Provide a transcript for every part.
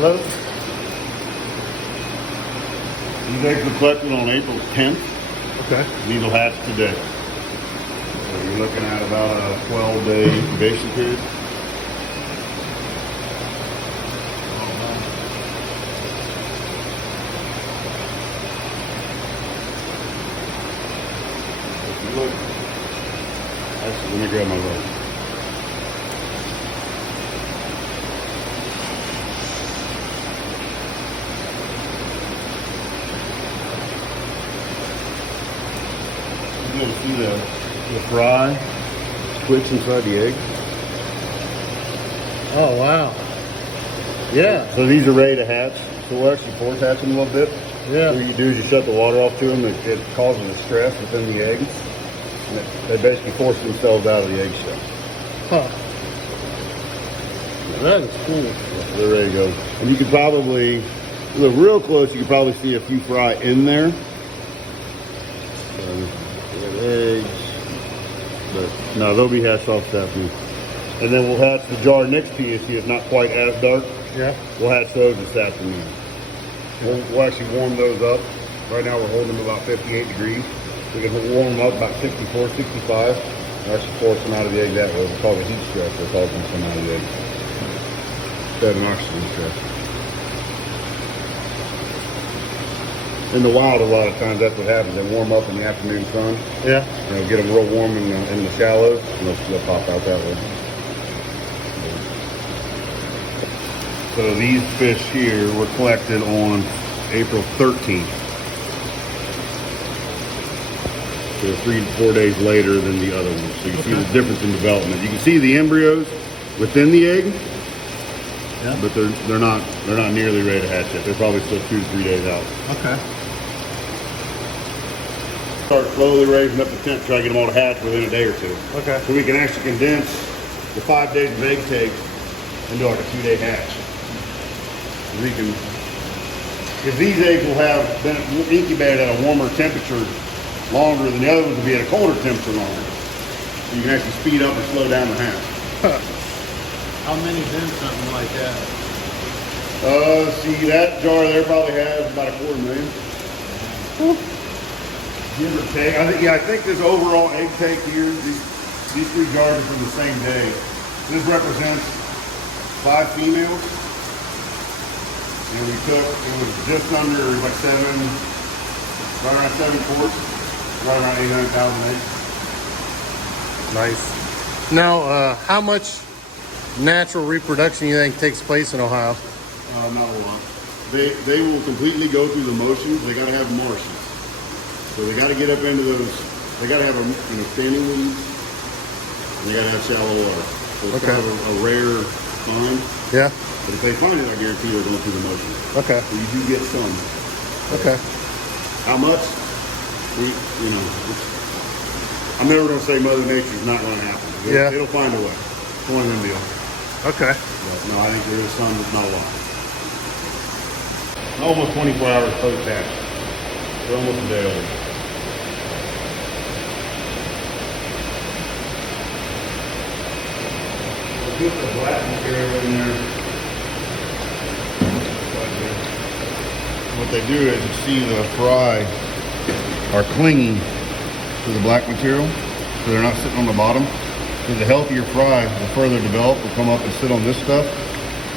Hello? These eggs were collected on April 10th. Okay. These will hatch today. So you're looking at about a 12-day incubation period. If you look, actually, let me grab my rope. You can see the fry twitch inside the egg. Oh, wow. Yeah. So these are ready to hatch. So we'll actually force hatch them a little bit. Yeah. What you do is you shut the water off to them. It causes a stress within the egg. And they basically force themselves out of the eggshell. Huh. That is cool. Yeah, they're ready to go. And you could probably, if you look real close, you could probably see a few fry in there. Eggs, but no, they'll be hatched off this afternoon. And then we'll hatch the jar next to you, see it's not quite as dark. Yeah. We'll hatch those this afternoon. We'll actually warm those up. Right now we're holding them about 58 degrees. We can warm them up about 64, 65. And actually force them out of the egg that way. We'll call it heat stress. We'll cause them come out of the egg. Instead of oxygen stress. In the wild, a lot of times that's what happens. They warm up in the afternoon sun. Yeah. You know, get them real warm in the shallows, and they'll pop out that way. So these fish here were collected on April 13th. So 3 to 4 days later than the other ones. So you can see the difference in development. You can see the embryos within the egg, Yeah. but they're not nearly ready to hatch yet. They're probably still 2 to 3 days out. Okay. Start slowly raising up the temp, try to get them all to hatch within a day or two. Okay. So we can actually condense the 5 days of egg take into like a 2-day hatch. We can, because these eggs will have been incubated at a warmer temperature longer than the other ones will be at a colder temperature longer. So you can actually speed up or slow down the hatch. How many's in something like that? See that jar there probably has about 250,000. Give or take. I think this overall egg take here, these 3 jars are from the same day. This represents 5 females. And we took, it was just under like right around 7 quarts, right around 800,000 eggs. Nice. Now, how much natural reproduction you think takes place in Ohio? Not a lot. They will completely go through the motions. They got to have marshes. So they got to get up into those. They got to have standing weeds. And they got to have shallow water. So it's kind of a rare find. Yeah. But if they find it, I guarantee they're going through the motions. Okay. So you do get some. Okay. How much? I'm never going to say Mother Nature's not going to happen. It'll find a way. It's one of them deals. Okay. But no, I think there is some, but not a lot. Almost 24 hours post-hatch. They're almost a day old. Put the black material in there. What they do is, you see the fry are clinging to the black material, so they're not sitting on the bottom. So the healthier fry will further develop, will come up and sit on this stuff.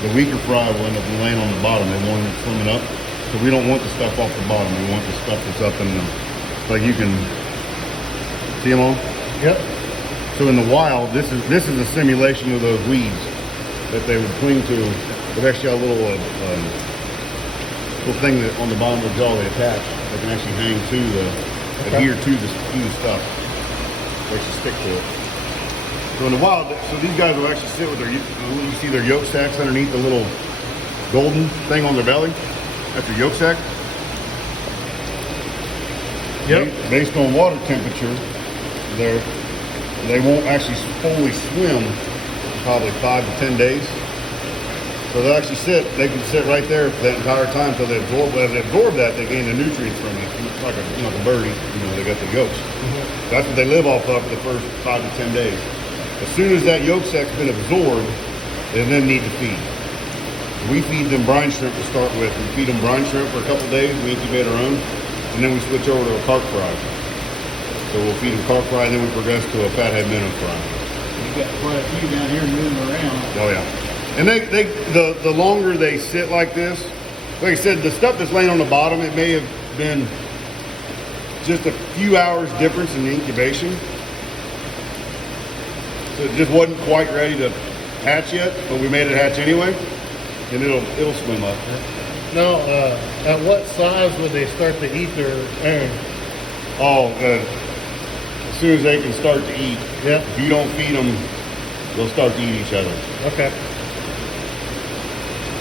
The weaker fry will end up laying on the bottom. They won't end up swimming up. So we don't want the stuff off the bottom. We want the stuff that's up in the, like you can see them all? Yep. So in the wild, this is a simulation of those weeds that they would cling to. They've actually got a little thing that on the bottom of the jaw they attach. They can actually hang to adhere to the stuff. They actually stick to it. So in the wild, so these guys will actually sit with their, you see their yolk sacs underneath the little golden thing on their belly. That's their yolk sac. Yep. Based on water temperature, they won't actually fully swim for probably 5 to 10 days. So they'll actually they can sit right there for that entire time until they absorb. As they absorb that, they gain the nutrients from it. It's like a birdie, they got the yolks. Mm-hmm. That's what they live off of for the first 5 to 10 days. As soon as that yolk sac's been absorbed, they then need to feed. We feed them brine shrimp to start with. We feed them brine shrimp for a couple days. We incubate our own, and then we switch over to a carp fry. So we'll feed them carp fry, and then we progress to a fathead minnow fry. You got quite a few down here moving around. Oh yeah, and the longer they sit like this, like I said, the stuff that's laying on the bottom, it may have been just a few hours difference in the incubation. So it just wasn't quite ready to hatch yet, but we made it hatch anyway, and it'll swim up. No, at what size would they start to eat their egg? Oh, as soon as they can start to eat. Yeah. If you don't feed them, they'll start to eat each other. Okay.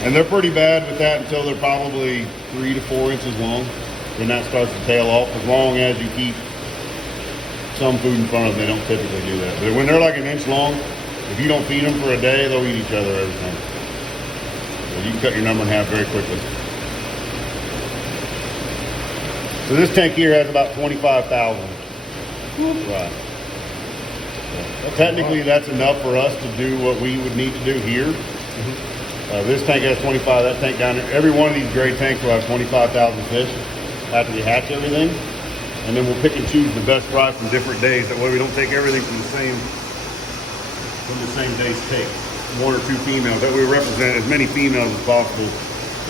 And they're pretty bad with that until they're probably 3 to 4 inches long. Then that starts to tail off. As long as you keep some food in front of them, they don't typically do that. But when they're like an inch long, if you don't feed them for a day, they'll eat each other every time. So you can cut your number in half very quickly. So this tank here has about 25,000. Right. So technically, that's enough for us to do what we would need to do here. This tank has 25. That tank down there, every one of these gray tanks will have 25,000 fish after we hatch everything. And then we'll pick and choose the best fry from different days. That way we don't take everything from the same day's take. 1 or 2 females. That way we represent as many females as possible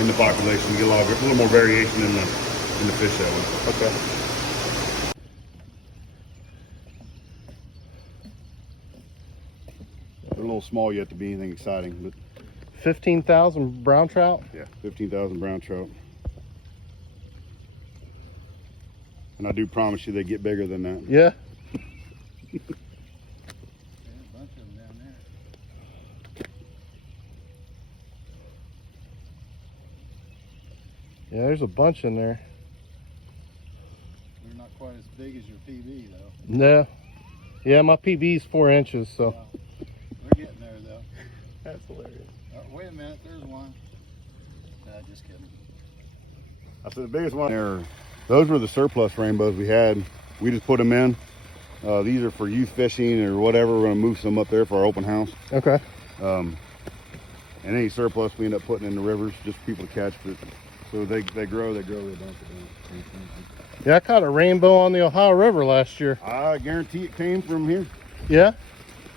in the population. We get a little more variation in the fish that way. Okay. They're a little small yet to be anything exciting, but 15,000 brown trout? yeah, 15,000 brown trout. And I do promise you they get bigger than that. Yeah. Yeah, a bunch of them down there. Yeah, there's a bunch in there. They're not quite as big as your PB though. No. Yeah, my PB's 4 inches, so. Yeah. They're getting there though. That's hilarious. Wait a minute, there's one. Nah, just kidding. I said the biggest one there, those were the surplus rainbows we had. We just put them in. These are for youth fishing or whatever. We're gonna move some up there for our open house. Okay. And any surplus we end up putting in the rivers just for people to catch. But so they grow, they don't. Yeah, I caught a rainbow on the Ohio River last year. I guarantee it came from here. Yeah?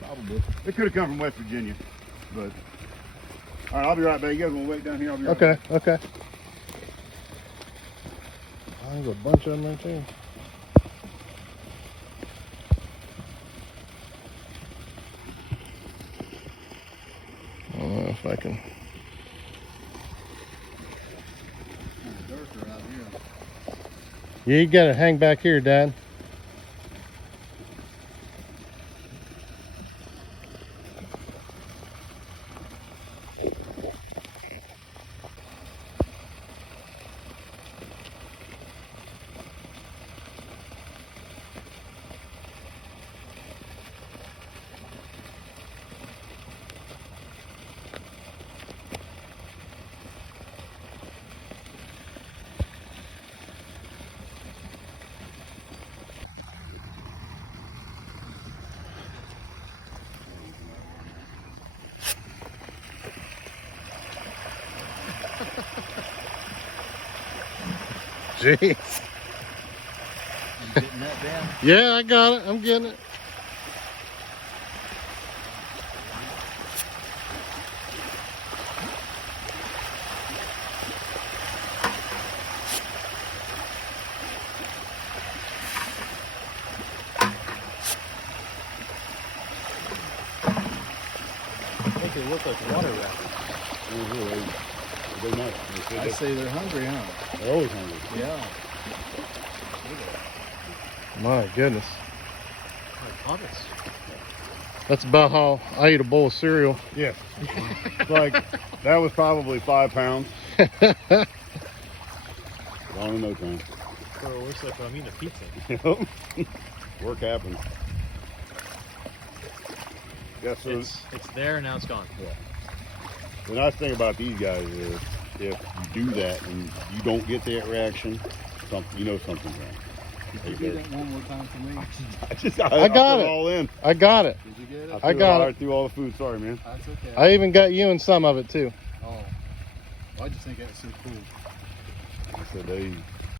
Probably. It could have come from West Virginia, but. All right, I'll be right back. You guys want to wait down here? I'll be right back. Okay. Oh, there's a bunch of them right there. I don't know if I can. It's darker out here. Yeah, you gotta hang back here, Dad. Jeez. You getting that down? Yeah, I got it. I'm getting it. I think they look like water rats. They're not. I say they're hungry, huh? They're always hungry. Yeah. My goodness. Like puppets. That's about how I eat a bowl of cereal. Yes. Like, that was probably 5 pounds. Gone in no time. Or it looks like I'm eating a pizza. Work happens. Yeah, so It's there, now it's gone. yeah. The nice thing about these guys is if you do that and you don't get that reaction, you know something's wrong. Could you do that one more time for me? I got put it. all in. I got it. Did you get it? I got it. I threw all the food. Sorry, man. That's okay. I even got you in some of it too. Oh. I just think that's so cool. So they